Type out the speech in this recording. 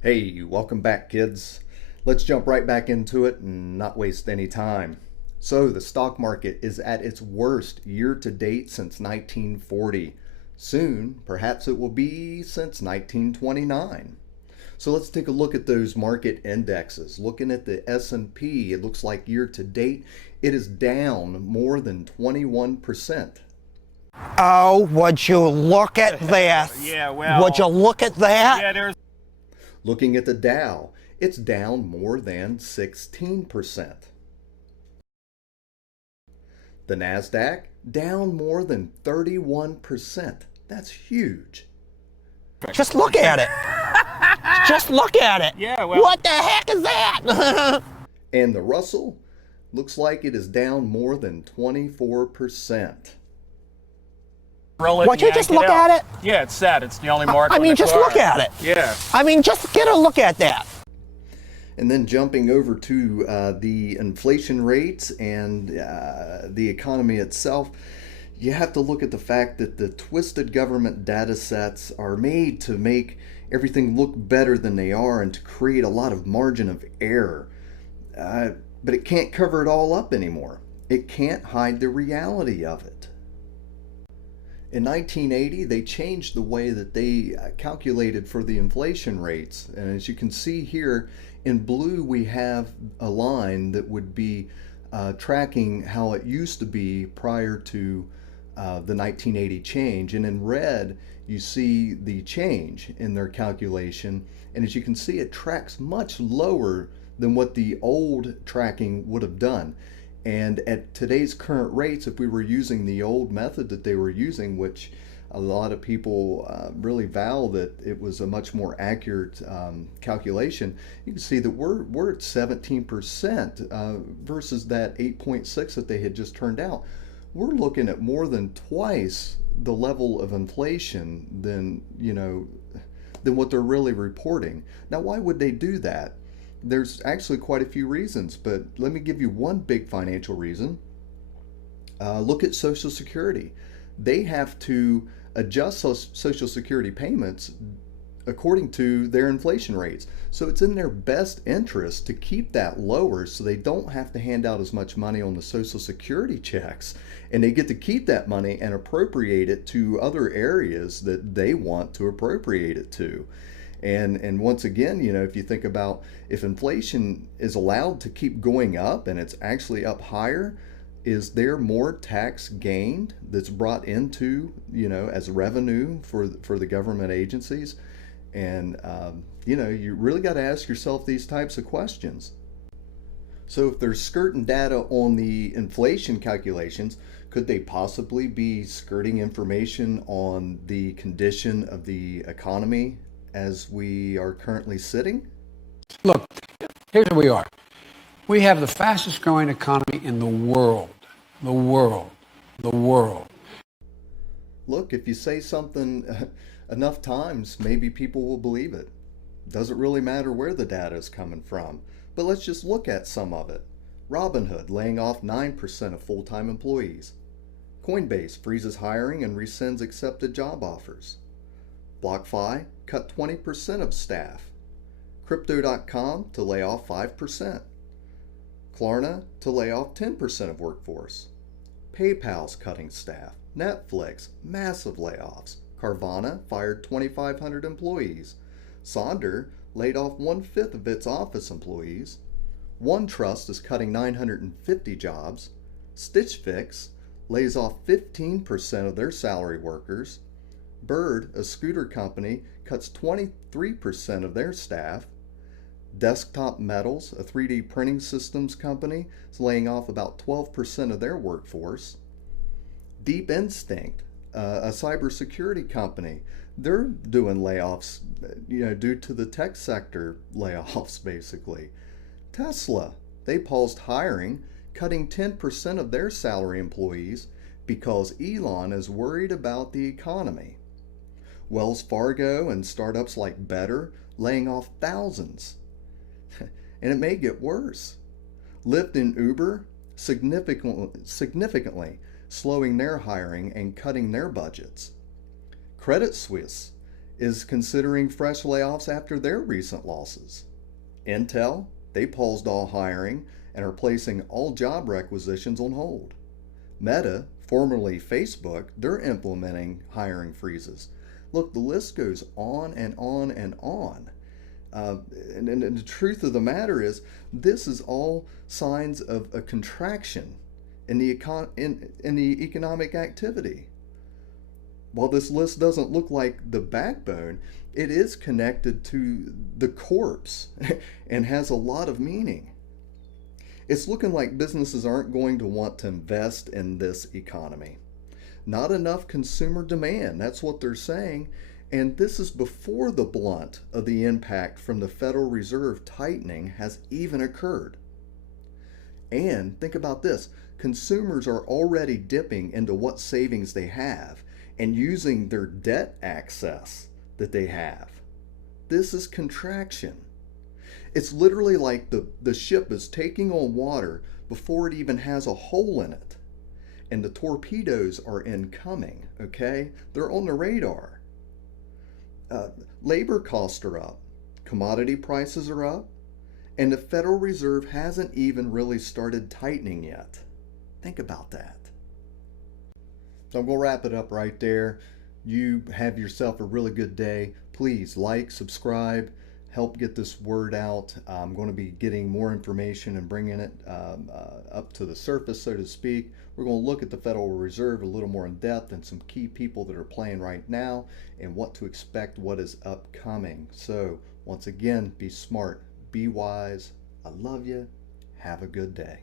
Hey, welcome back, kids. Let's jump right back into it and not waste any time. So, the stock market is at its worst year to date since 1940. Soon, perhaps it will be since 1929. So let's take a look at those market indexes. Looking at the S&P, it looks like year to date it is down more than 21%. Oh, would you look at this? Yeah, well, Would you look at that? yeah, there's Looking at the Dow, it's down more than 16%. The NASDAQ down more than 31%. That's huge. Just look at it. Just look at it. Yeah, well- What the heck is that? And the Russell looks like it is down more than 24%. roll it. Would you and just yank look out. at it? Yeah, it's sad. It's the only market. I mean, in the just car. look at it. Yeah. I mean, just get a look at that. And then jumping over to the inflation rates and the economy itself, you have to look at the fact that the twisted government data sets are made to make everything look better than they are and to create a lot of margin of error. But it can't cover it all up anymore. It can't hide the reality of it. In 1980, they changed the way that they calculated for the inflation rates. And as you can see here, in blue, we have a line that would be tracking how it used to be prior to the 1980 change. And in red, you see the change in their calculation. And as you can see, it tracks much lower than what the old tracking would have done. And at today's current rates, if we were using the old method that they were using, which a lot of people really vow that it was a much more accurate calculation, you can see that we're at 17% versus that 8.6 that they had just turned out. We're looking at more than twice the level of inflation than what they're really reporting. Now, why would they do that? There's actually quite a few reasons, but let me give you one big financial reason. Look at Social Security. They have to adjust Social Security payments according to their inflation rates. So it's in their best interest to keep that lower so they don't have to hand out as much money on the Social Security checks. And they get to keep that money and appropriate it to other areas that they want to appropriate it to. And once again, if you think about if inflation is allowed to keep going up and it's actually up higher, is there more tax gained that's brought into, as revenue for the government agencies? And, you really got to ask yourself these types of questions. So if they're skirting data on the inflation calculations, could they possibly be skirting information on the condition of the economy as we are currently sitting? Look, here's where we are. We have the fastest growing economy in the world. The world. The world. Look, if you say something enough times, maybe people will believe it. Doesn't really matter where the data is coming from. But let's just look at some of it. Robinhood laying off 9% of full-time employees. Coinbase freezes hiring and rescinds accepted job offers. BlockFi cut 20% of staff. Crypto.com to lay off 5%. Klarna to lay off 10% of workforce. PayPal's cutting staff. Netflix, massive layoffs. Carvana fired 2,500 employees. Sonder laid off 1/5 of its office employees. OneTrust is cutting 950 jobs. Stitch Fix lays off 15% of their salary workers. Bird, a scooter company, cuts 23% of their staff. Desktop Metals, a 3D printing systems company, is laying off about 12% of their workforce. Deep Instinct, a cybersecurity company, they're doing layoffs, due to the tech sector layoffs, basically. Tesla, they paused hiring, cutting 10% of their salary employees because Elon is worried about the economy. Wells Fargo and startups like Better laying off thousands. And it may get worse. Lyft and Uber significantly slowing their hiring and cutting their budgets. Credit Suisse is considering fresh layoffs after their recent losses. Intel, they paused all hiring and are placing all job requisitions on hold. Meta, formerly Facebook, they're implementing hiring freezes. Look, the list goes on and on and on. And the truth of the matter is, this is all signs of a contraction in the economic activity. While this list doesn't look like the backbone, it is connected to the corpse and has a lot of meaning. It's looking like businesses aren't going to want to invest in this economy. Not enough consumer demand, that's what they're saying. And this is before the blunt of the impact from the Federal Reserve tightening has even occurred. And think about this, consumers are already dipping into what savings they have and using their debt access that they have. This is contraction. It's literally like the ship is taking on water before it even has a hole in it. And the torpedoes are incoming, okay? They're on the radar. Labor costs are up, commodity prices are up, and the Federal Reserve hasn't even really started tightening yet. Think about that. So I'm going to wrap it up right there. You have yourself a really good day. Please like, subscribe, help get this word out. I'm going to be getting more information and bringing it up to the surface, so to speak. We're going to look at the Federal Reserve a little more in depth and some key people that are playing right now and what to expect, what is upcoming. So once again, be smart, be wise. I love you. Have a good day.